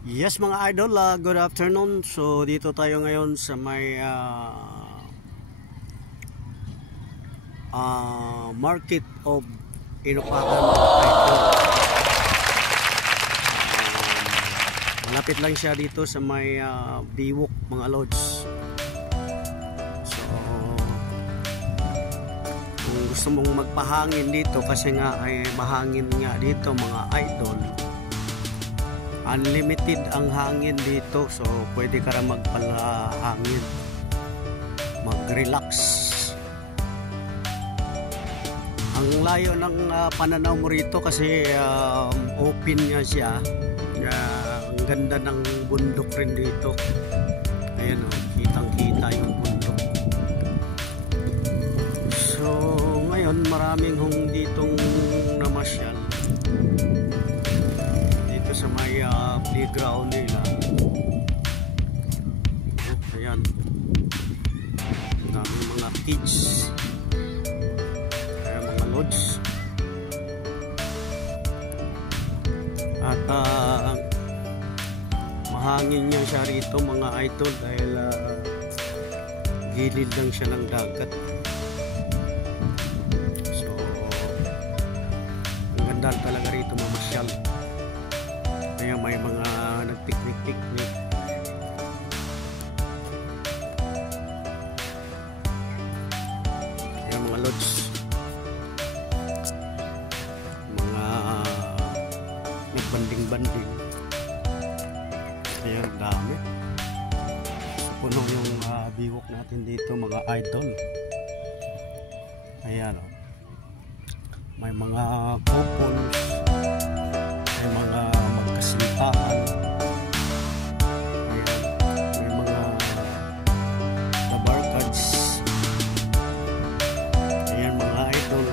Yes mga idol, good afternoon. So dito tayo ngayon sa may market of Inupakan idol. Malapit lang siya dito sa may Biwok mga lods. So kung gusto mong magpahangin dito, kasi nga ay mahangin nga dito mga idol, unlimited ang hangin dito, so pwede ka rin magpalahangin, mag-relax. Ang layo ng pananaw mo rito kasi open nga siya. Ang ganda ng bundok rin dito. Ayan o, kitang-kita yung bundok. So ngayon maraming ditong namasyal sa may playground nila. Ayan, daming mga kids, kaya mga lods. At mahangin niya siya rito mga idol dahil gilid lang siya ng dagat. So ang ganda talaga rito mamasyal. Kaya may mga nagpiknik-piknik. Kaya mga lods, mga nagbanding-banding. Kaya dami. So, puno yung biwok natin dito mga idol. Ayan o. May mga couples, may mga magkasintahan. Ayan, may mga nabarkads. Ayan mga idol.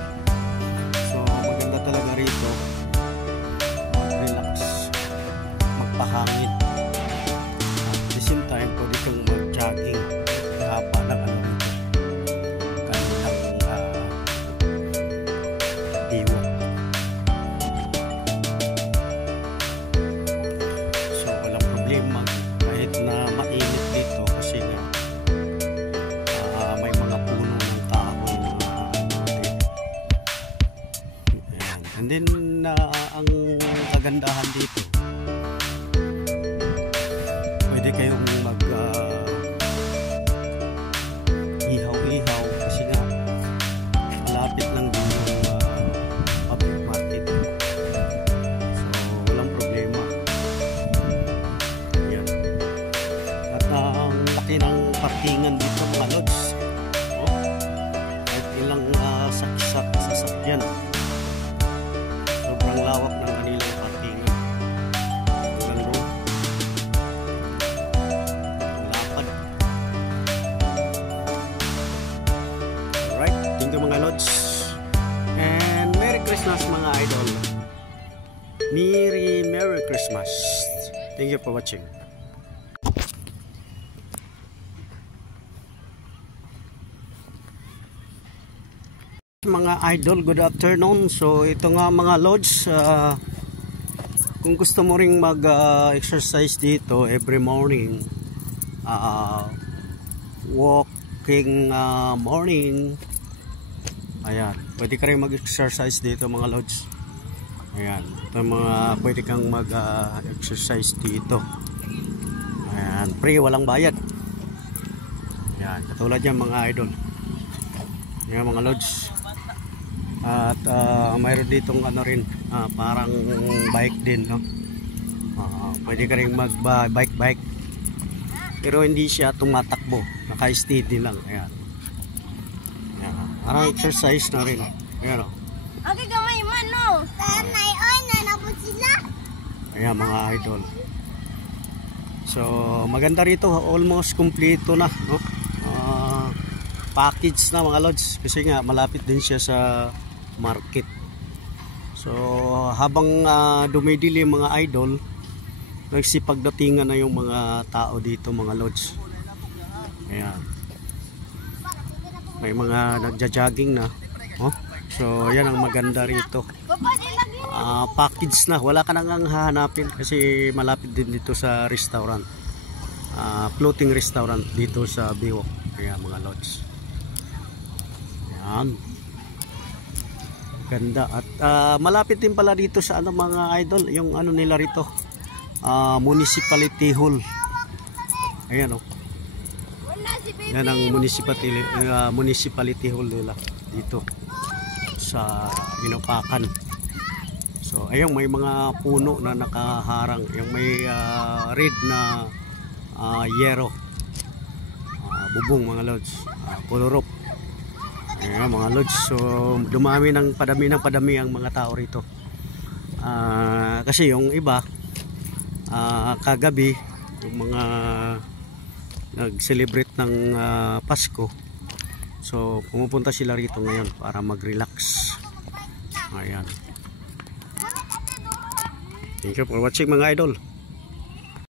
So maganda talaga rito mag-relax, magpahangin. At the same time pwede kang mag-jogging hapa ng ano rito, kanilang biwok. Kahit na mainit dito kasi nga may mga puno ng kahoy dito. And then ang kagandahan dito, pwede kayong mag ihaw-ihaw kasi nga malapit lang din yung public market. Ng parkingan dito mga lods. Kahit ilang sasakyan, sobrang lawak ng kanilang parkingan. Hanggang doon lapad. Alright, thank you mga lods, and Merry Christmas mga idol. Merry Christmas. Thank you for watching. Mga idol, good afternoon. So ito nga mga lods, kung gusto mo ring mag exercise dito every morning, walking morning, ayan, pwede ka rin mag exercise dito mga lods. Ayan, ito mga pwede kang mag exercise dito. Ayan, free, walang bayad. Ayan, katulad yan mga idol. Ayan mga lods. At mayroon ditong ano rin, parang bike din, no? Pwede ka rin mag bike pero hindi siya tumatakbo, naka-steady lang. Ayan. Ayan, parang exercise na rin. Ayan o. Okay, gamay man, no? Tanay, oy, nanapot sila. Ayan mga idol. So maganda rito, almost kompleto na, no? Package na mga lods, kasi nga malapit din siya sa market. So habang dumidilim mga idol, nagsipagdatingan na yung mga tao dito mga lods. Ayan, may mga nagja-jogging na, oh. So yan ang maganda rito. package na. Wala ka nang hahanapin kasi malapit din dito sa restaurant. Floating restaurant dito sa Biwok. Ayan mga lods. Ayan. Ganda. At malapit din pala dito sa ano mga idol, yung ano nila rito. Municipality Hall. Ayan o. Yan ang municipality hall nila dito sa Inupakan. So ayun, may mga puno na nakaharang, yung may red na yero, bubong mga lods, colorop. Ayan mga lods. So dumami ng padami ang mga tao rito. Kasi yung iba kagabi yung mga nag-celebrate ng Pasko. So pumupunta sila rito ngayon para mag-relax. Ayan. Thank you for watching mga idol.